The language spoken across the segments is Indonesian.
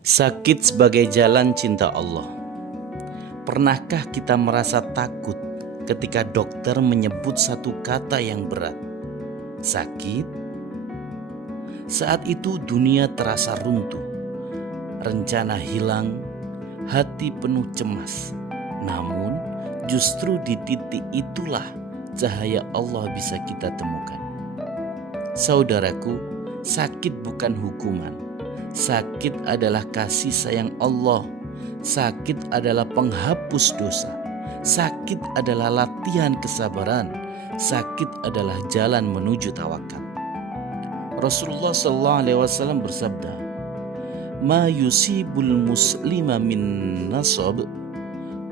Sakit sebagai jalan cinta Allah. Pernahkah kita merasa takut ketika dokter menyebut satu kata yang berat? Sakit? Saat itu dunia terasa runtuh, rencana hilang, hati penuh cemas. Namun justru di titik itulah cahaya Allah bisa kita temukan. Saudaraku, sakit bukan hukuman. Sakit adalah kasih sayang Allah. Sakit adalah penghapus dosa. Sakit adalah latihan kesabaran. Sakit adalah jalan menuju tawakal. Rasulullah SAW bersabda, "Ma yusibul muslima min nasab,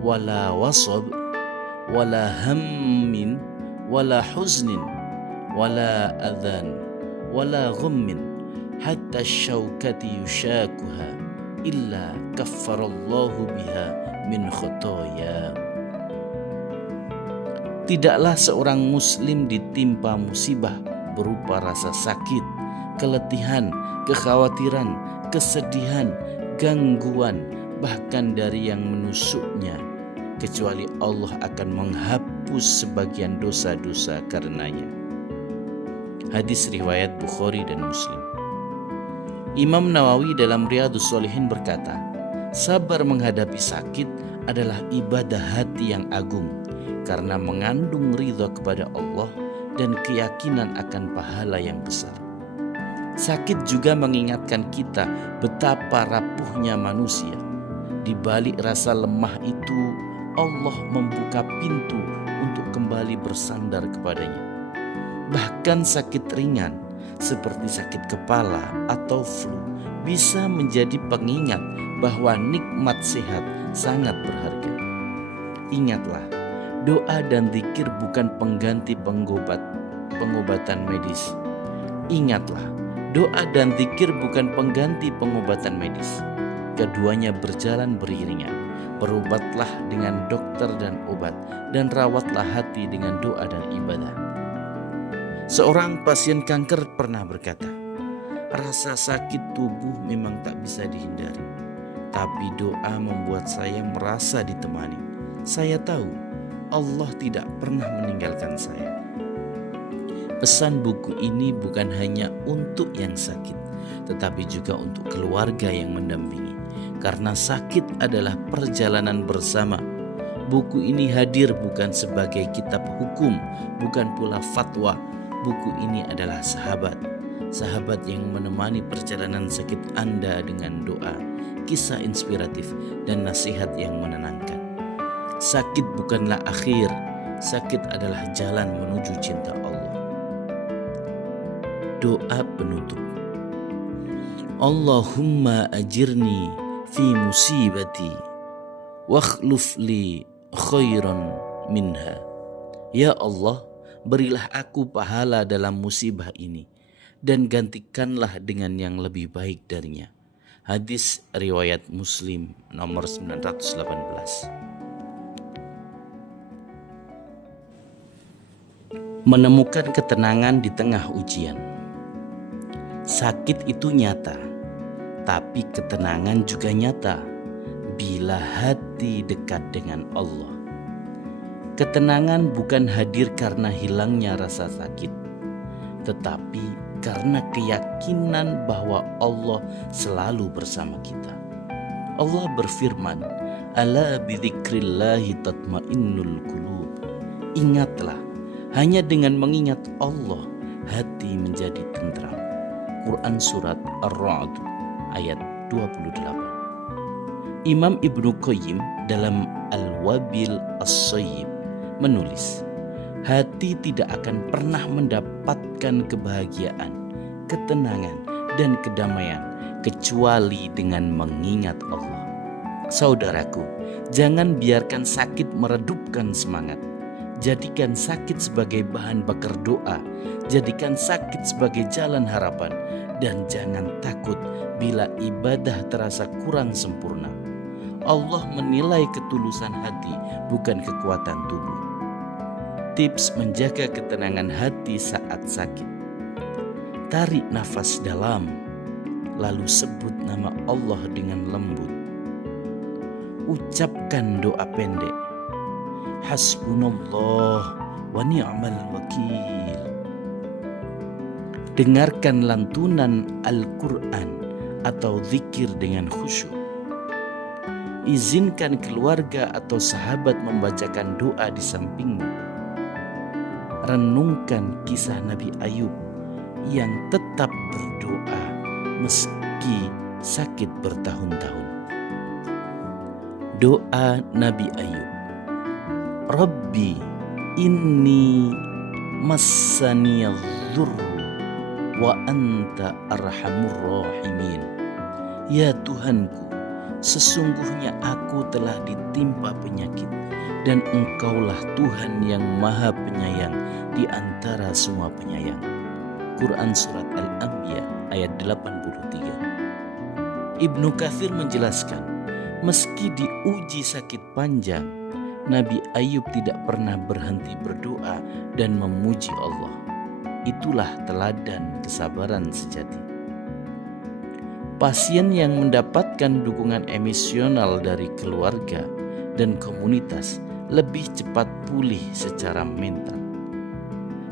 wala wasab, wala hammin, wala huznin, wala adhan, wala ghammin, hatta syaukati yushakuha, illa kaffarallahu biha min khotoya." Tidaklah seorang muslim ditimpa musibah berupa rasa sakit, keletihan, kekhawatiran, kesedihan, gangguan, bahkan dari yang menusuknya, kecuali Allah akan menghapus sebagian dosa-dosa karenanya. Hadis riwayat Bukhari dan Muslim. Imam Nawawi dalam Riyadhus Shalihin berkata, sabar menghadapi sakit adalah ibadah hati yang agung karena mengandung ridha kepada Allah dan keyakinan akan pahala yang besar. Sakit juga mengingatkan kita betapa rapuhnya manusia. Di balik rasa lemah itu, Allah membuka pintu untuk kembali bersandar kepadanya. Bahkan sakit ringan seperti sakit kepala atau flu bisa menjadi pengingat bahwa nikmat sehat sangat berharga. Ingatlah, doa dan zikir bukan pengganti pengobatan medis. Ingatlah, doa dan zikir bukan pengganti pengobatan medis. Keduanya berjalan beriringan. Berobatlah dengan dokter dan obat, dan rawatlah hati dengan doa dan ibadah. Seorang pasien kanker pernah berkata, rasa sakit tubuh memang tak bisa dihindari, tapi doa membuat saya merasa ditemani. Saya tahu Allah tidak pernah meninggalkan saya. Pesan buku ini bukan hanya untuk yang sakit, tetapi juga untuk keluarga yang mendampingi. Karena sakit adalah perjalanan bersama. Buku ini hadir bukan sebagai kitab hukum, bukan pula fatwa. Buku ini adalah sahabat yang menemani perjalanan sakit Anda dengan doa, kisah inspiratif, dan nasihat yang menenangkan. Sakit bukanlah akhir, sakit adalah jalan menuju cinta Allah. Doa penutup. Allahumma ajirni fi musibati wakhluf li khairan minha. Ya Allah, berilah aku pahala dalam musibah ini dan gantikanlah dengan yang lebih baik darinya. Hadis riwayat Muslim nomor 918. Menemukan ketenangan di tengah ujian. Sakit itu nyata, tapi ketenangan juga nyata bila hati dekat dengan Allah. Ketenangan bukan hadir karena hilangnya rasa sakit, tetapi karena keyakinan bahwa Allah selalu bersama kita. Allah berfirman, "Ala bidzikrillahi tatmainnul qulub." Ingatlah, hanya dengan mengingat Allah, hati menjadi tentram. Quran Surat Ar-Ra'd ayat 28. Imam Ibnu Qayyim dalam Al-Wabil As-Sayyib menulis, hati tidak akan pernah mendapatkan kebahagiaan, ketenangan, dan kedamaian kecuali dengan mengingat Allah. Saudaraku, jangan biarkan sakit meredupkan semangat. Jadikan sakit sebagai bahan bakar doa. Jadikan sakit sebagai jalan harapan. Dan jangan takut bila ibadah terasa kurang sempurna. Allah menilai ketulusan hati, bukan kekuatan tubuh. Tips menjaga ketenangan hati saat sakit. Tarik nafas dalam. lalu sebut nama Allah dengan lembut. Ucapkan doa pendek, hasbunallah wa ni'mal wakil. Dengarkan lantunan Al-Quran atau zikir dengan khusyuk. Izinkan keluarga atau sahabat membacakan doa di sampingmu. Renungkan kisah Nabi Ayub yang tetap berdoa meski sakit bertahun-tahun. Doa Nabi Ayub, Rabbi inni massaniyadh-dhurru wa anta arhamur rahimin. Ya Tuhanku, sesungguhnya aku telah ditimpa penyakit dan Engkaulah Tuhan yang Maha Penyayang di antara semua penyayang. Quran Surat Al-Anbiya ayat 83. Ibnu Katsir menjelaskan, meski diuji sakit panjang, Nabi Ayub tidak pernah berhenti berdoa dan memuji Allah. Itulah teladan kesabaran sejati. Pasien yang mendapatkan dukungan emosional dari keluarga dan komunitas lebih cepat pulih secara mental.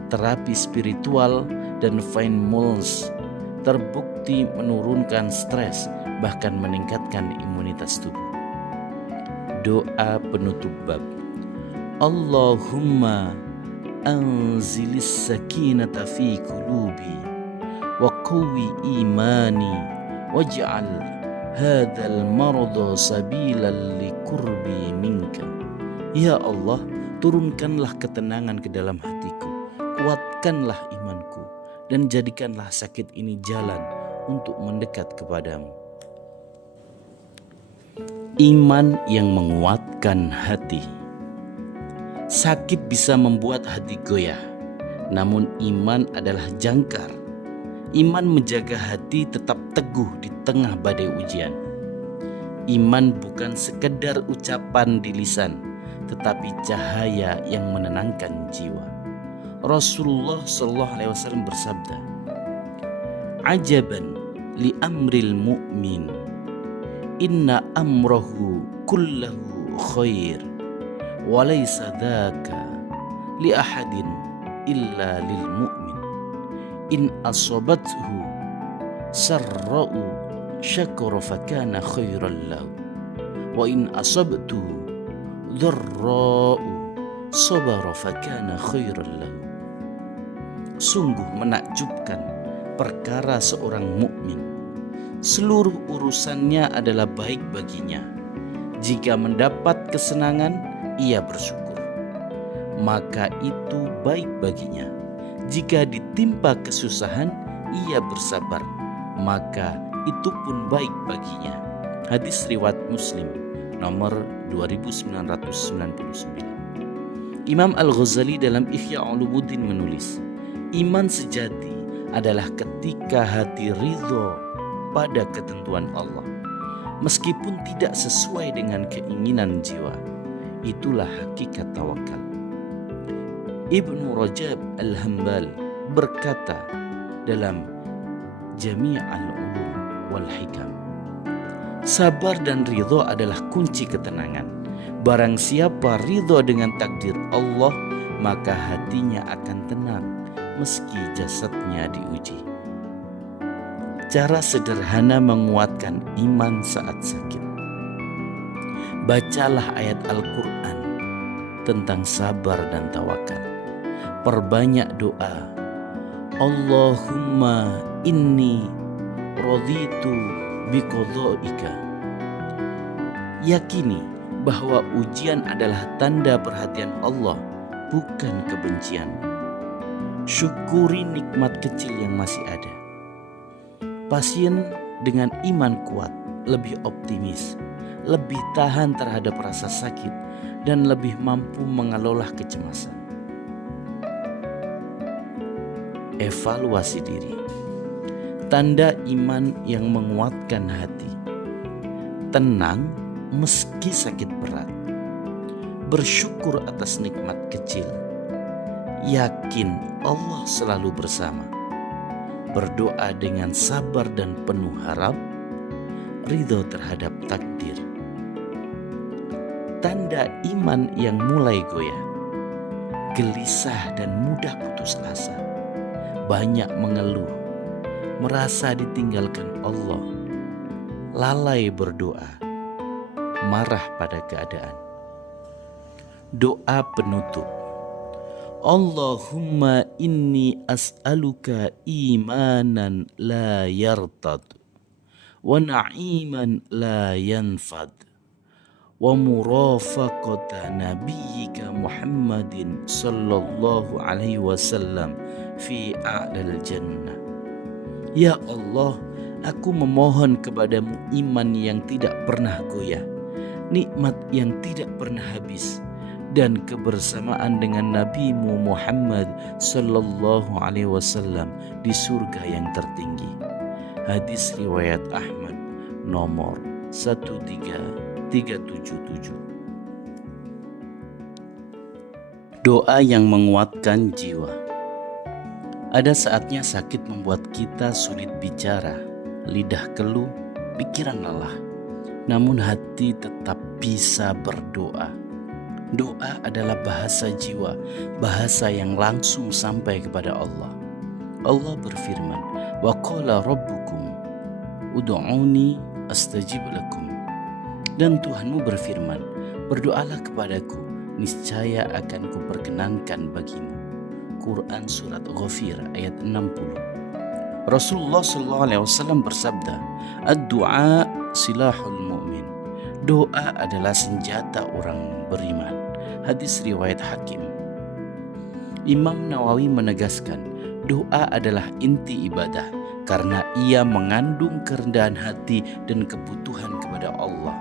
Terapi spiritual dan Fine Mols terbukti menurunkan stres, bahkan meningkatkan imunitas tubuh. Doa penutup bab, Allahumma anzilis sakinata fi qulubi wa qawwi imani waj'al hadzal marada sabilan liqurbi minka. Ya Allah, turunkanlah ketenangan ke dalam hatiku, kuatkanlah imanku, dan jadikanlah sakit ini jalan untuk mendekat kepadamu. Iman yang menguatkan hati. Sakit bisa membuat hati goyah, namun iman adalah jangkar. Iman menjaga hati tetap teguh di tengah badai ujian. Iman bukan sekedar ucapan di lisan, tetapi cahaya yang menenangkan jiwa. Rasulullah SAW bersabda, Ajaban li amril mu'min, inna amrahu kullahu khair, walaysa dhaka li ahadin illa lil mu'min. In asabathu sarra'u syakara fakana khairan lahu, wa in asabtu dharra'u sabara fakana khairan lahu. Sungguh menakjubkan perkara seorang mukmin. Seluruh urusannya adalah baik baginya. Jika mendapat kesenangan, ia bersyukur, maka itu baik baginya. Jika ditimpa kesusahan, ia bersabar, maka itu pun baik baginya. Hadis riwayat Muslim nomor 2999. Imam Al-Ghazali dalam Ihya Ulumuddin menulis, iman sejati adalah ketika hati ridho pada ketentuan Allah, meskipun tidak sesuai dengan keinginan jiwa. Itulah hakikat tawakal. Ibnu Rajab Al-Hambal berkata dalam Jami'al Ulum wal Hikam, sabar dan ridho adalah kunci ketenangan. Barang siapa ridho dengan takdir Allah, maka hatinya akan tenang meski jasadnya diuji. Cara sederhana menguatkan iman saat sakit. Bacalah ayat Al-Quran tentang sabar dan tawakal. Perbanyak doa, Allahumma inni raditu biqadha'ika. Yakini bahwa ujian adalah tanda perhatian Allah, bukan kebencian. Syukuri nikmat kecil yang masih ada. Pasien dengan iman kuat lebih optimis, lebih tahan terhadap rasa sakit, dan lebih mampu mengelola kecemasan. Evaluasi diri. Tanda iman yang menguatkan hati. Tenang meski sakit berat. Bersyukur atas nikmat kecil. Yakin Allah selalu bersama. berdoa dengan sabar dan penuh harap, ridho terhadap takdir. Tanda iman yang mulai goyah, gelisah dan mudah putus asa, banyak mengeluh, merasa ditinggalkan Allah, lalai berdoa, marah pada keadaan. Doa penutup. Allahumma inni as'aluka imanan la yartad, wa na'iman la yanfad, wa murafaqata nabiyyika Muhammadin sallallahu alaihi wasallam fi a'lal jannah. Ya Allah, aku memohon kepadamu iman yang tidak pernah goyah, nikmat yang tidak pernah habis, dan kebersamaan dengan Nabi-Mu Muhammad sallallahu alaihi wasallam di surga yang tertinggi. Hadis riwayat Ahmad nomor 13377. Doa yang menguatkan jiwa. Ada saatnya sakit membuat kita sulit bicara, lidah keluh, pikiran lelah. Namun hati tetap bisa berdoa. Doa adalah bahasa jiwa, bahasa yang langsung sampai kepada Allah. Allah berfirman, "Wa qala rabbukum ud'uni astajib lakum." Dan Tuhanmu berfirman, "Berdoalah kepadaku, niscaya akan kuperkenankan bagimu." Quran surat Ghafir ayat 60. Rasulullah SAW bersabda, "Ad-du'a silahul mu'min." Doa adalah senjata orang beriman. Hadis riwayat Hakim. Imam Nawawi menegaskan, doa adalah inti ibadah karena ia mengandung kerendahan hati dan kebutuhan kepada Allah.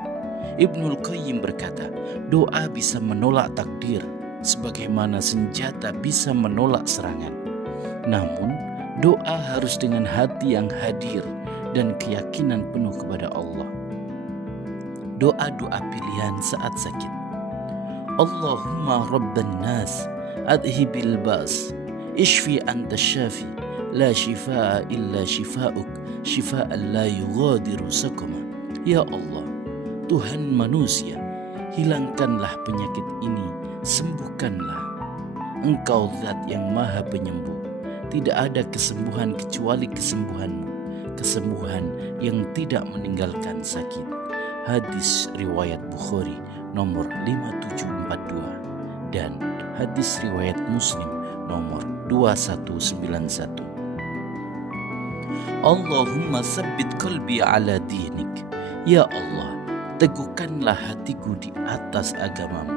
Ibnul Qayyim berkata, doa bisa menolak takdir sebagaimana senjata bisa menolak serangan. Namun, doa harus dengan hati yang hadir dan keyakinan penuh kepada Allah. Doa-doa pilihan saat sakit. Allahumma rabban nas adhibil bas ishfi anta syafi la shifaa illa shifauk shifaan la yughadiru sakama. Ya Allah, Tuhan manusia, hilangkanlah penyakit ini, sembuhkanlah. Engkau zat yang maha penyembuh, tidak ada kesembuhan kecuali kesembuhanmu, kesembuhan yang tidak meninggalkan sakit. Hadis riwayat Bukhari nomor 5742 dan hadis riwayat Muslim nomor 2191. Allahumma tsabbit qalbi ala dinik. Ya Allah, teguhkanlah hatiku di atas agamamu.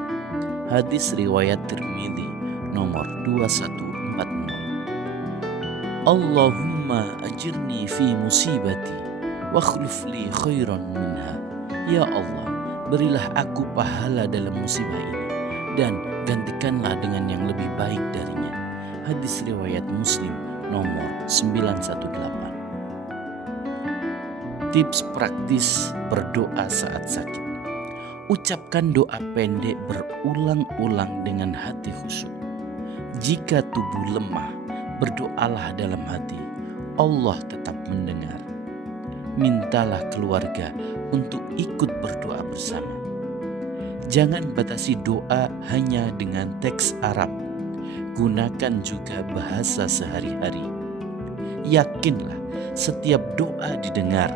Hadis riwayat Tirmidzi nomor 2140. Allahumma ajirni fi musibati wa akhlif li khairan minha. Ya Allah, berilah aku pahala dalam musibah ini dan gantikanlah dengan yang lebih baik darinya. Hadis riwayat Muslim nomor 918. Tips praktis berdoa saat sakit. Ucapkan doa pendek berulang-ulang dengan hati khusyuk. Jika tubuh lemah, berdoalah dalam hati. Allah tetap mendengar. Mintalah keluarga untuk ikut berdoa bersama. Jangan batasi doa hanya dengan teks Arab. Gunakan juga bahasa sehari-hari. Yakinlah setiap doa didengar,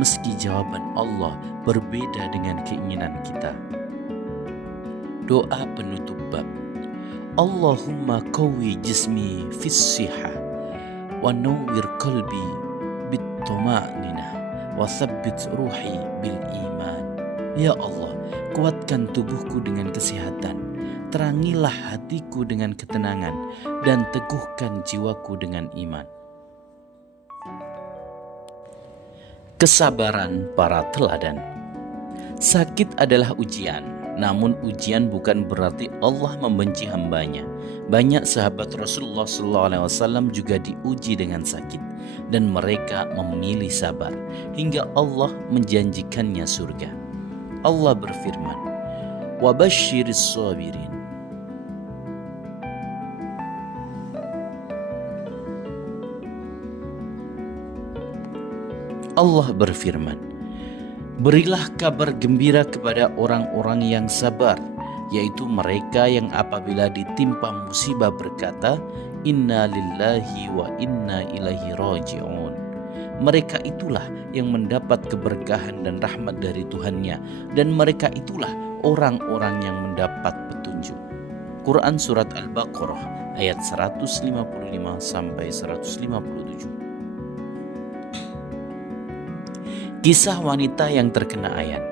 meski jawaban Allah berbeda dengan keinginan kita. Doa penutup bab. Allahumma qawwi jismi fis sihah wa nawwir qalbi bit tama'ninah wa tsabbit ruhi bil iman. Ya Allah, kuatkan tubuhku dengan kesehatan, terangilah hatiku dengan ketenangan, dan teguhkan jiwaku dengan iman. Kesabaran para teladan. Sakit adalah ujian, namun ujian bukan berarti Allah membenci hambanya. Banyak sahabat Rasulullah SAW juga diuji dengan sakit, dan mereka memilih sabar hingga Allah menjanjikannya surga. Allah berfirman, "Wa basyiris sabirin." Allah berfirman, "Berilah kabar gembira kepada orang-orang yang sabar, yaitu mereka yang apabila ditimpa musibah berkata, Inna lillahi wa inna ilaihi raji'un." Mereka itulah yang mendapat keberkahan dan rahmat dari Tuhannya, dan mereka itulah orang-orang yang mendapat petunjuk. Quran Surat Al-Baqarah ayat 155 sampai 157. Kisah wanita yang terkena ayan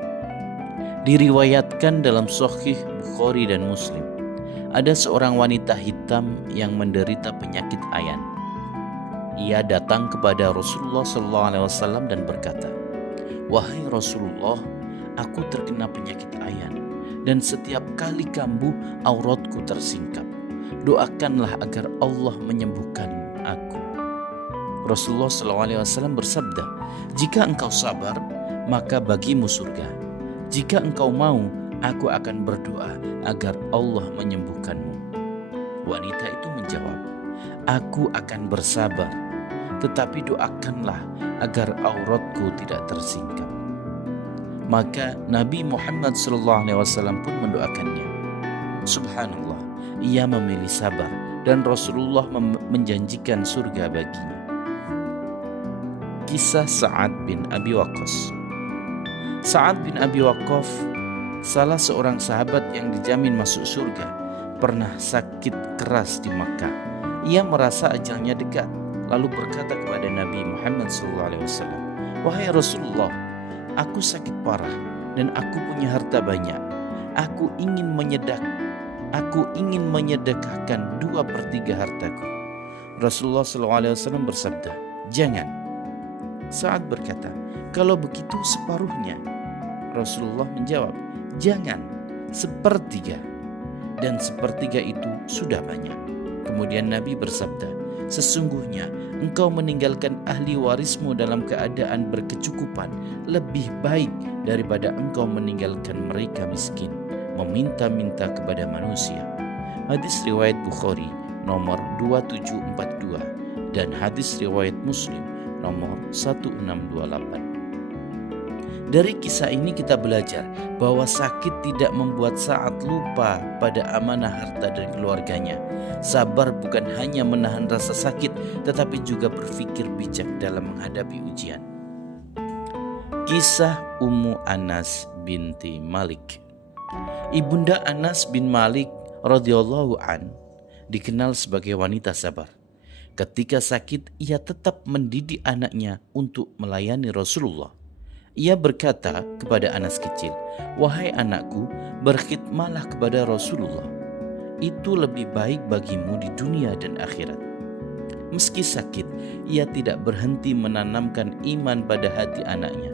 diriwayatkan dalam Sahih Bukhari dan Muslim. Ada seorang wanita hitam yang menderita penyakit ayan. Ia datang kepada Rasulullah SAW dan berkata, "Wahai Rasulullah, aku terkena penyakit ayan dan setiap kali kambuh auratku tersingkap. Doakanlah agar Allah menyembuhkan aku." Rasulullah SAW bersabda, "Jika engkau sabar, maka bagimu surga. Jika engkau mau, aku akan berdoa agar Allah menyembuhkanmu." Wanita itu menjawab, "Aku akan bersabar, tetapi doakanlah agar auratku tidak tersingkap." Maka Nabi Muhammad SAW pun mendoakannya. Subhanallah, ia memilih sabar dan Rasulullah menjanjikan surga baginya. Kisah Sa'ad bin Abi Waqqas. Sa'ad bin Abi Waqqas, salah seorang sahabat yang dijamin masuk surga, pernah sakit keras di Makkah. Ia merasa ajalnya dekat, lalu berkata kepada Nabi Muhammad SAW, "Wahai Rasulullah, aku sakit parah dan aku punya harta banyak. Aku ingin menyedekahkan 2/3 hartaku." Rasulullah SAW bersabda, "Jangan." Sa'ad berkata, "Kalau begitu separuhnya." Rasulullah menjawab, "Jangan, 1/3. Dan 1/3 itu sudah banyak." Kemudian Nabi bersabda, "Sesungguhnya engkau meninggalkan ahli warismu dalam keadaan berkecukupan lebih baik daripada engkau meninggalkan mereka miskin, meminta-minta kepada manusia." Hadis riwayat Bukhari nomor 2742 dan hadis riwayat Muslim nomor 1628. Dari kisah ini kita belajar bahwa sakit tidak membuat Sa'ad lupa pada amanah harta dan keluarganya. Sabar bukan hanya menahan rasa sakit, tetapi juga berpikir bijak dalam menghadapi ujian. Kisah Ummu Anas binti Malik. Ibunda Anas bin Malik radhiyallahu an dikenal sebagai wanita sabar. Ketika sakit, ia tetap mendidik anaknya untuk melayani Rasulullah. Ia berkata kepada Anas kecil, "Wahai anakku, berkhidmatlah kepada Rasulullah. Itu lebih baik bagimu di dunia dan akhirat." Meski sakit, ia tidak berhenti menanamkan iman pada hati anaknya.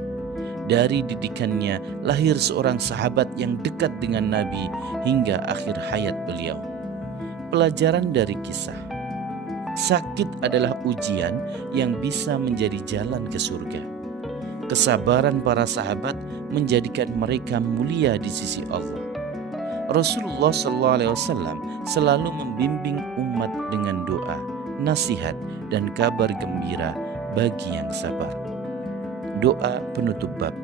Dari didikannya lahir seorang sahabat yang dekat dengan Nabi hingga akhir hayat beliau. Pelajaran dari kisah: sakit adalah ujian yang bisa menjadi jalan ke surga. Kesabaran para sahabat menjadikan mereka mulia di sisi Allah. Rasulullah SAW selalu membimbing umat dengan doa, nasihat, dan kabar gembira bagi yang sabar. Doa penutup bab.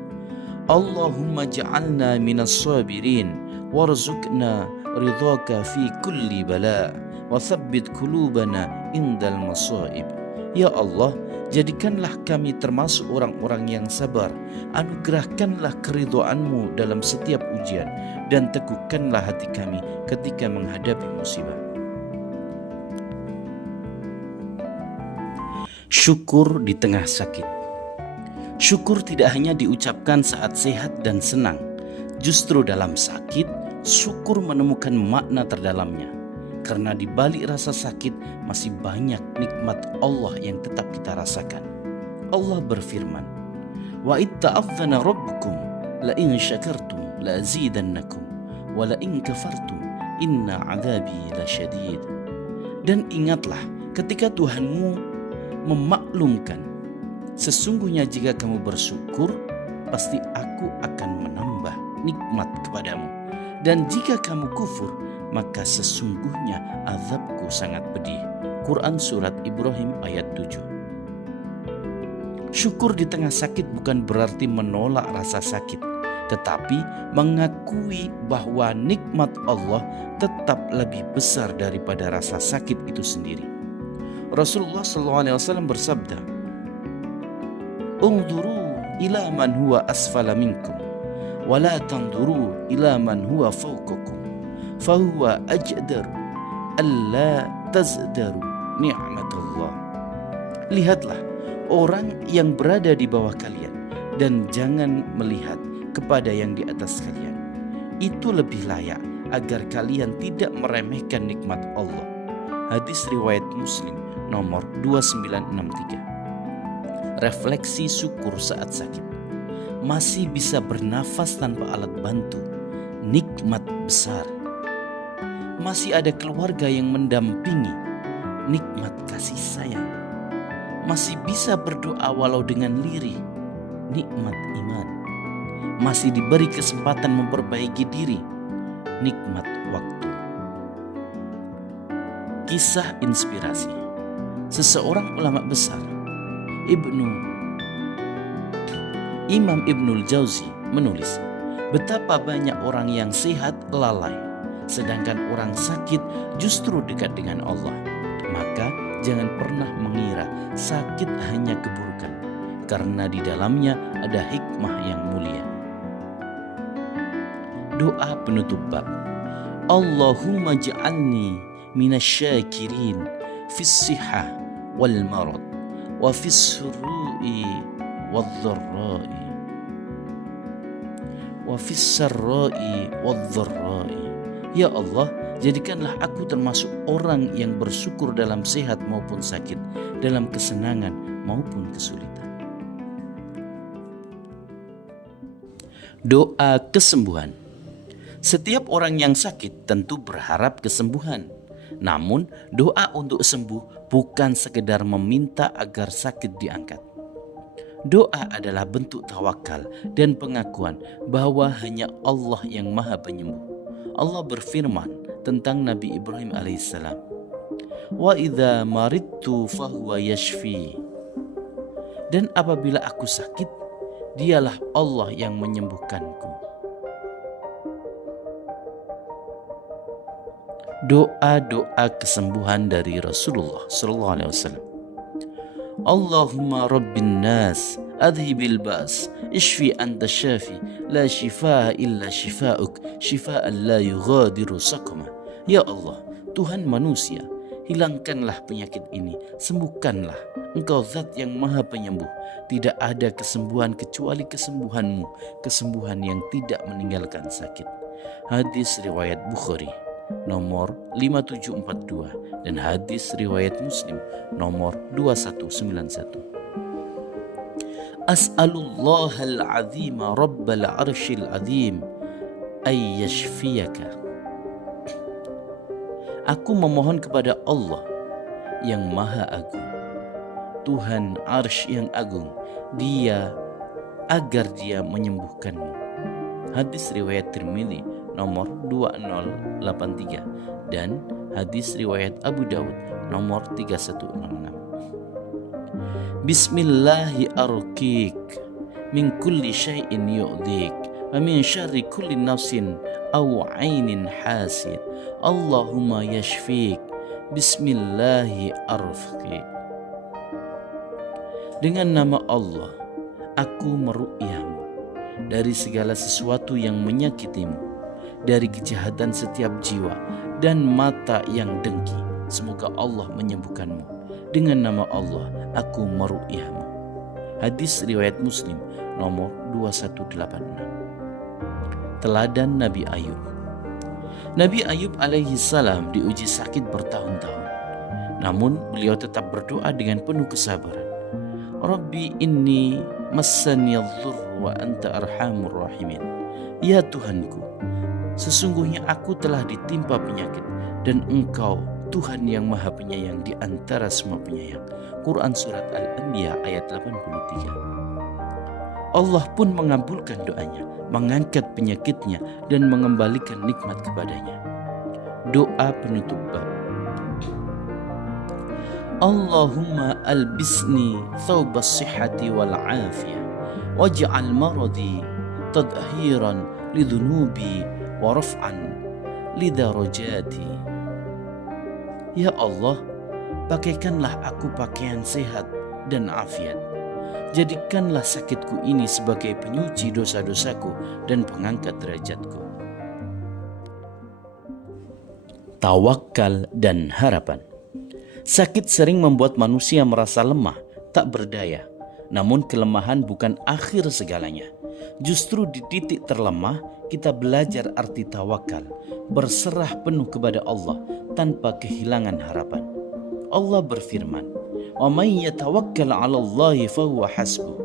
Allahumma ja'alna minas sabirin warzuqna ridhaka fi kulli bala wa thabbit qulubana indal masaib. Ya Allah, jadikanlah kami termasuk orang-orang yang sabar. Anugerahkanlah keridhaan-Mu dalam setiap ujian dan teguhkanlah hati kami ketika menghadapi musibah. Syukur di tengah sakit. Syukur tidak hanya diucapkan saat sehat dan senang. Justru dalam sakit, syukur menemukan makna terdalamnya. Karena di balik rasa sakit masih banyak nikmat Allah yang tetap kita rasakan. Allah berfirman, "Wa itta'adzana rabbukum la in syakartum la azidannakum wa la in kafartum inna 'adzabi lasyadid." Dan ingatlah ketika Tuhanmu memaklumkan, sesungguhnya jika kamu bersyukur, pasti aku akan menambah nikmat kepadamu. Dan jika kamu kufur, maka sesungguhnya azabku sangat pedih. Quran Surat Ibrahim ayat 7. Syukur di tengah sakit bukan berarti menolak rasa sakit, tetapi mengakui bahwa nikmat Allah tetap lebih besar daripada rasa sakit itu sendiri. Rasulullah SAW bersabda, "Ungduru ila man huwa asfala minkum, wa la tanduru ila man huwa fawqakum, fahuwa ajdaru alla tazdaru ni'matullah." Lihatlah orang yang berada di bawah kalian dan jangan melihat kepada yang di atas kalian. Itu lebih layak agar kalian tidak meremehkan nikmat Allah. Hadis riwayat Muslim nomor 2963. Refleksi syukur saat sakit. Masih bisa bernafas tanpa alat bantu, nikmat besar. Masih ada keluarga yang mendampingi, nikmat kasih sayang. Masih bisa berdoa walau dengan lirih, nikmat iman. Masih diberi kesempatan memperbaiki diri, nikmat waktu. Kisah inspirasi. Seseorang ulama besar, Imam Ibnul Jauzi menulis, betapa banyak orang yang sehat lalai, sedangkan orang sakit justru dekat dengan Allah. Maka jangan pernah mengira sakit hanya keburukan, karena di dalamnya ada hikmah yang mulia. Doa penutup bab. Allahumma ja'alni minasyakirin fis sihah wal marad wa fis surui wal dharra'i wa fis sarra'i wal dharra'i. Ya Allah, jadikanlah aku termasuk orang yang bersyukur dalam sehat maupun sakit, dalam kesenangan maupun kesulitan. Doa kesembuhan. Setiap orang yang sakit tentu berharap kesembuhan. Namun doa untuk sembuh bukan sekedar meminta agar sakit diangkat. Doa adalah bentuk tawakal dan pengakuan bahwa hanya Allah yang Maha Penyembuh. Allah berfirman tentang Nabi Ibrahim alaihissalam, "Wa idza maridtu fahuwa yashfi." Dan apabila aku sakit, dialah Allah yang menyembuhkanku. Doa-doa kesembuhan dari Rasulullah SAW. Allahumma rabbin nas adhibil ba's ishfi anta syafi la shifaa illa shifaa'uk shifaa'an la yughadiru saqama. Ya Allah, Tuhan manusia, hilangkanlah penyakit ini, sembuhkanlah. Engkau zat yang maha penyembuh. Tidak ada kesembuhan kecuali kesembuhanmu, kesembuhan yang tidak meninggalkan sakit. Hadis riwayat Bukhari nomor 5742 dan hadis riwayat Muslim nomor 2191. As'alullahal azima rabbal arshil azim ay yashfiyaka. Aku memohon kepada Allah yang maha agung, Tuhan arsy yang agung, agar dia menyembuhkanmu. Hadis riwayat Tirmidzi nomor 2083 dan hadis riwayat Abu Daud nomor 3166. Bismillahi arkik min kulli syai'in yu'dhik wa min syarri kulli nafsin aw 'ainin hasid. Allahumma yashfik. Bismillahi arfik. Dengan nama Allah, aku meruqyahmu dari segala sesuatu yang menyakitimu, dari kejahatan setiap jiwa dan mata yang dengki. Semoga Allah menyembuhkanmu. Dengan nama Allah, aku meruqyahmu. Hadis riwayat Muslim nomor 2186. Teladan Nabi Ayub. Nabi Ayub alaihi salam diuji sakit bertahun-tahun. Namun beliau tetap berdoa dengan penuh kesabaran. Rabbi inni massaniyadh-dhurru wa anta arhamur rahimin. Ya Tuhanku, sesungguhnya aku telah ditimpa penyakit dan Engkau Tuhan yang maha penyayang di antara semua penyayang. Quran Surat Al-Anbiya ayat 83. Allah pun mengabulkan doanya, mengangkat penyakitnya dan mengembalikan nikmat kepadanya. Doa penutup bab. Allahumma albisni thawbas sihhati wal afiyah waj'al maradi tadhiran lidhunubi wa raf'an lidarajati. Ya Allah, pakaikanlah aku pakaian sehat dan afiat. Jadikanlah sakitku ini sebagai penyuci dosa-dosaku dan pengangkat derajatku. Tawakal dan harapan. Sakit sering membuat manusia merasa lemah, tak berdaya. Namun kelemahan bukan akhir segalanya. Justru di titik terlemah, kita belajar arti tawakal, berserah penuh kepada Allah tanpa kehilangan harapan. Allah berfirman, "Wa may yatawakkal 'ala Allahi fahuwa hasbuh."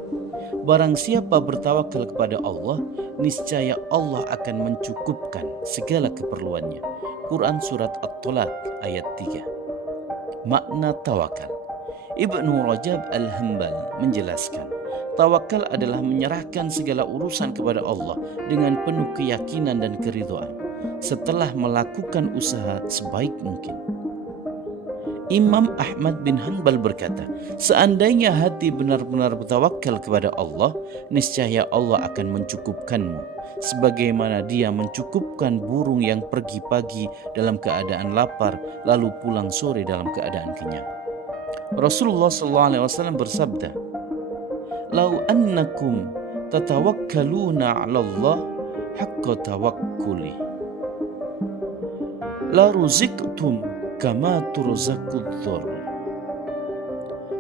Barang siapa bertawakal kepada Allah, niscaya Allah akan mencukupkan segala keperluannya. Quran Surat At-Tolak ayat 3. Makna tawakal. Ibnu Rajab Al-Hambal menjelaskan, tawakal adalah menyerahkan segala urusan kepada Allah dengan penuh keyakinan dan keridhaan, setelah melakukan usaha sebaik mungkin. Imam Ahmad bin Hanbal berkata, seandainya hati benar-benar bertawakal kepada Allah, niscaya Allah akan mencukupkanmu, sebagaimana Dia mencukupkan burung yang pergi pagi dalam keadaan lapar, lalu pulang sore dalam keadaan kenyang. Rasulullah SAW bersabda, "Lau annakum tatawakkaluna 'ala Allah haqqa tawakkuli, la ruziktum kama turzaqud dhur,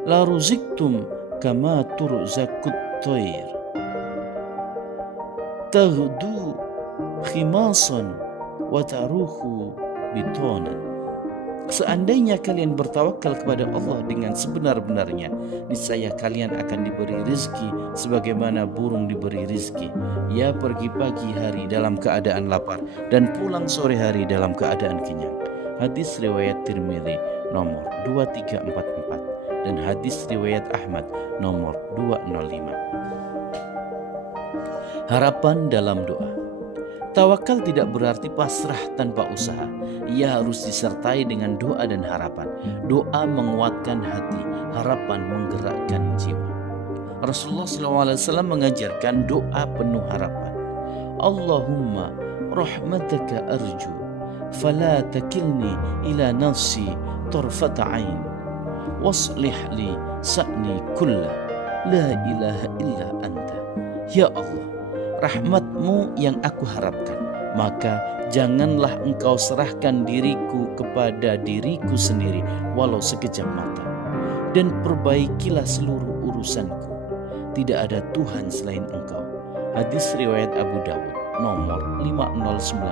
la ruziktum kama turzaqut tayr, taghdu khimasan wa taruhu bitonan." Seandainya kalian bertawakal kepada Allah dengan sebenar-benarnya, niscaya kalian akan diberi rezeki sebagaimana burung diberi rezeki. Ia pergi pagi hari dalam keadaan lapar dan pulang sore hari dalam keadaan kenyang. Hadis riwayat Tirmidzi nomor 2344 dan hadis riwayat Ahmad nomor 205. Harapan dalam doa. Tawakal tidak berarti pasrah tanpa usaha. Ia harus disertai dengan doa dan harapan. Doa menguatkan hati, harapan menggerakkan jiwa. Rasulullah SAW mengajarkan doa penuh harapan. Allahumma rahmataka arju, fala takilni ila nafsi tarfata ain, waslih li sa'ni kullah, la ilaha illa anta. Ya Allah, rahmat-Mu yang aku harapkan, maka janganlah Engkau serahkan diriku kepada diriku sendiri walau sekejap mata, dan perbaikilah seluruh urusanku. Tidak ada Tuhan selain Engkau. Hadis riwayat Abu Dawud nomor 5090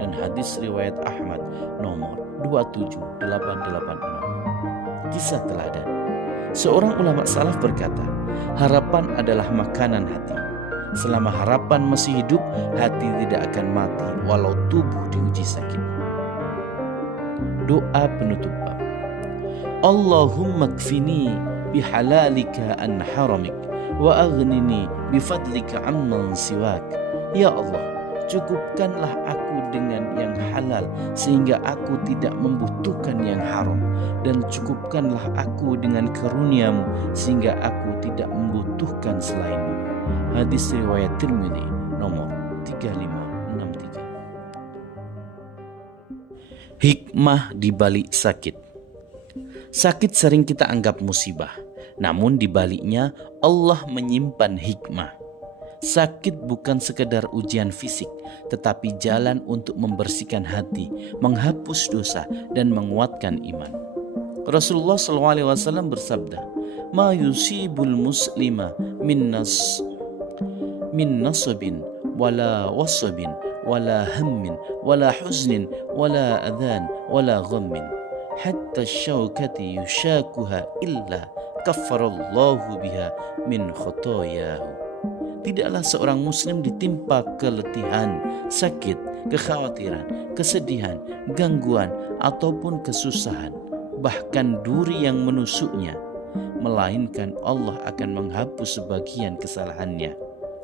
dan hadis riwayat Ahmad nomor 27880. Kisah teladan. Seorang ulama salaf berkata, harapan adalah makanan hati. Selama harapan masih hidup, hati tidak akan mati walau tubuh diuji sakit. Doa penutup bab. Allahumma kfini bihalalika an haramik wa aghnini bifadlika amman siwak. Ya Allah, cukupkanlah aku dengan yang halal sehingga aku tidak membutuhkan yang haram, dan cukupkanlah aku dengan karunia-Mu sehingga aku tidak membutuhkan selain-Mu. Hadis riwayat Tirmidzi nomor 3563. Hikmah di balik sakit. Sakit sering kita anggap musibah, namun di baliknya Allah menyimpan hikmah. Sakit bukan sekedar ujian fisik, tetapi jalan untuk membersihkan hati, menghapus dosa, dan menguatkan iman. Rasulullah SAW bersabda, "Ma yusibul muslima min nasabin wala wasabin wala hammin wala huznin wala adhan wala ghammin hatta syaukati yushakuha illa kaffarallahu biha min khotoyahu." Tidaklah seorang muslim ditimpa keletihan, sakit, kekhawatiran, kesedihan, gangguan, ataupun kesusahan, bahkan duri yang menusuknya, melainkan Allah akan menghapus sebagian kesalahannya.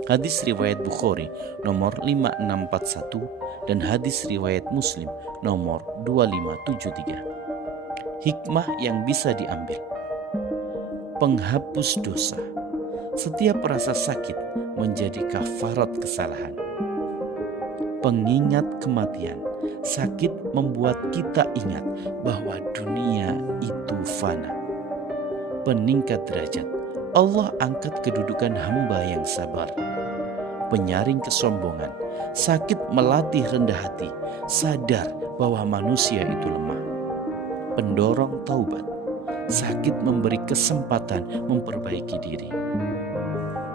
Hadis riwayat Bukhari nomor 5641 dan hadis riwayat Muslim nomor 2573. Hikmah yang bisa diambil: penghapus dosa. Setiap rasa sakit menjadi kafarat kesalahan. Pengingat kematian. Sakit membuat kita ingat bahwa dunia itu fana. Peningkat derajat. Allah angkat kedudukan hamba yang sabar. Penyaring kesombongan. Sakit melatih rendah hati, sadar bahwa manusia itu lemah. Pendorong taubat. Sakit memberi kesempatan memperbaiki diri.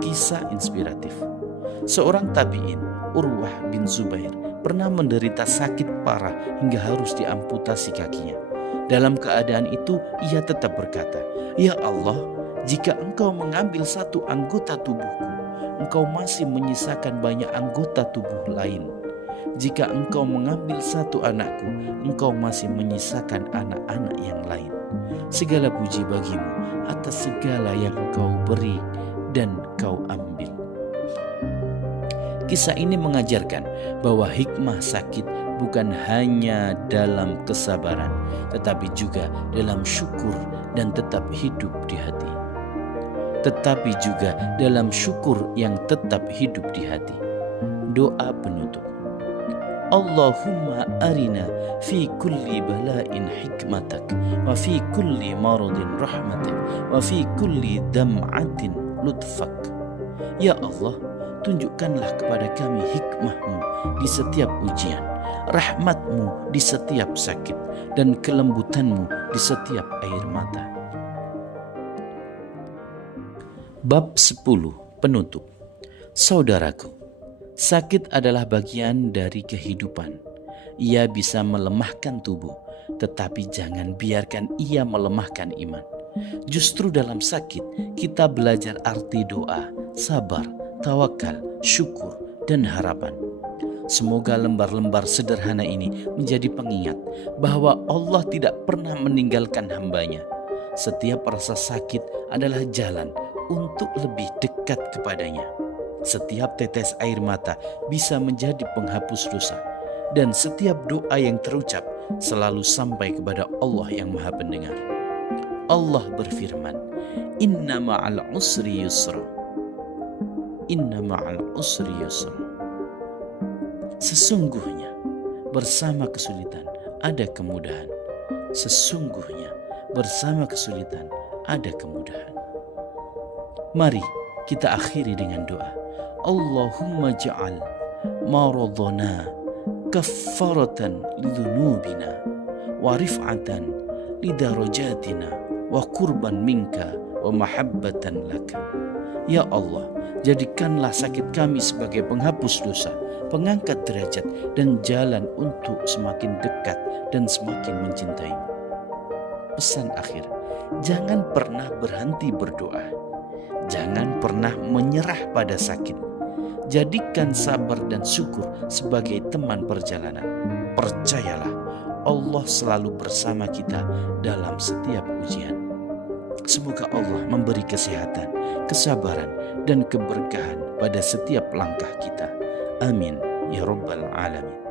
Kisah inspiratif. Seorang tabi'in, Urwah bin Zubair, pernah menderita sakit parah hingga harus diamputasi kakinya. Dalam keadaan itu, ia tetap berkata, "Ya Allah, jika Engkau mengambil satu anggota tubuhku, Engkau masih menyisakan banyak anggota tubuh lain. Jika Engkau mengambil satu anakku, Engkau masih menyisakan anak-anak yang lain. Segala puji bagimu atas segala yang Engkau beri dan Kau ambil." Kisah ini mengajarkan bahwa hikmah sakit bukan hanya dalam kesabaran, tetapi juga dalam syukur dan tetap hidup di hati. Tetapi juga dalam syukur yang tetap hidup di hati. Doa penutup. Allahumma arina fi kulli bala'in hikmatak, wa fi kulli maradin rahmatak, wa fi kulli dam'atin lutfak. Ya Allah, tunjukkanlah kepada kami hikmah-Mu di setiap ujian, rahmat-Mu di setiap sakit, dan kelembutan-Mu di setiap air mata. Bab 10. Penutup. Saudaraku, sakit adalah bagian dari kehidupan. Ia bisa melemahkan tubuh, tetapi jangan biarkan ia melemahkan iman. Justru dalam sakit, kita belajar arti doa, sabar, tawakal, syukur, dan harapan. Semoga lembar-lembar sederhana ini menjadi pengingat bahwa Allah tidak pernah meninggalkan hamba-Nya. Setiap rasa sakit adalah jalan untuk lebih dekat kepadanya. Setiap tetes air mata bisa menjadi penghapus dosa, dan setiap doa yang terucap selalu sampai kepada Allah yang Maha Pendengar. Allah berfirman, "Inna ma'al usri yusra." Inna ma'al usri yusra. Sesungguhnya bersama kesulitan ada kemudahan. Sesungguhnya bersama kesulitan ada kemudahan. Mari kita akhiri dengan doa. Allahumma ja'al maradhana kaffaratan lidhunubina wa rif'atan lidarajatina wa qurban minka wa mahabbatan laka. Ya Allah, jadikanlah sakit kami sebagai penghapus dosa, pengangkat derajat, dan jalan untuk semakin dekat dan semakin mencintai-Mu. Pesan akhir, jangan pernah berhenti berdoa. Jangan pernah menyerah pada sakit. Jadikan sabar dan syukur sebagai teman perjalanan. Percayalah, Allah selalu bersama kita dalam setiap ujian. Semoga Allah memberi kesehatan, kesabaran, dan keberkahan pada setiap langkah kita. Amin ya Rabbal Alamin.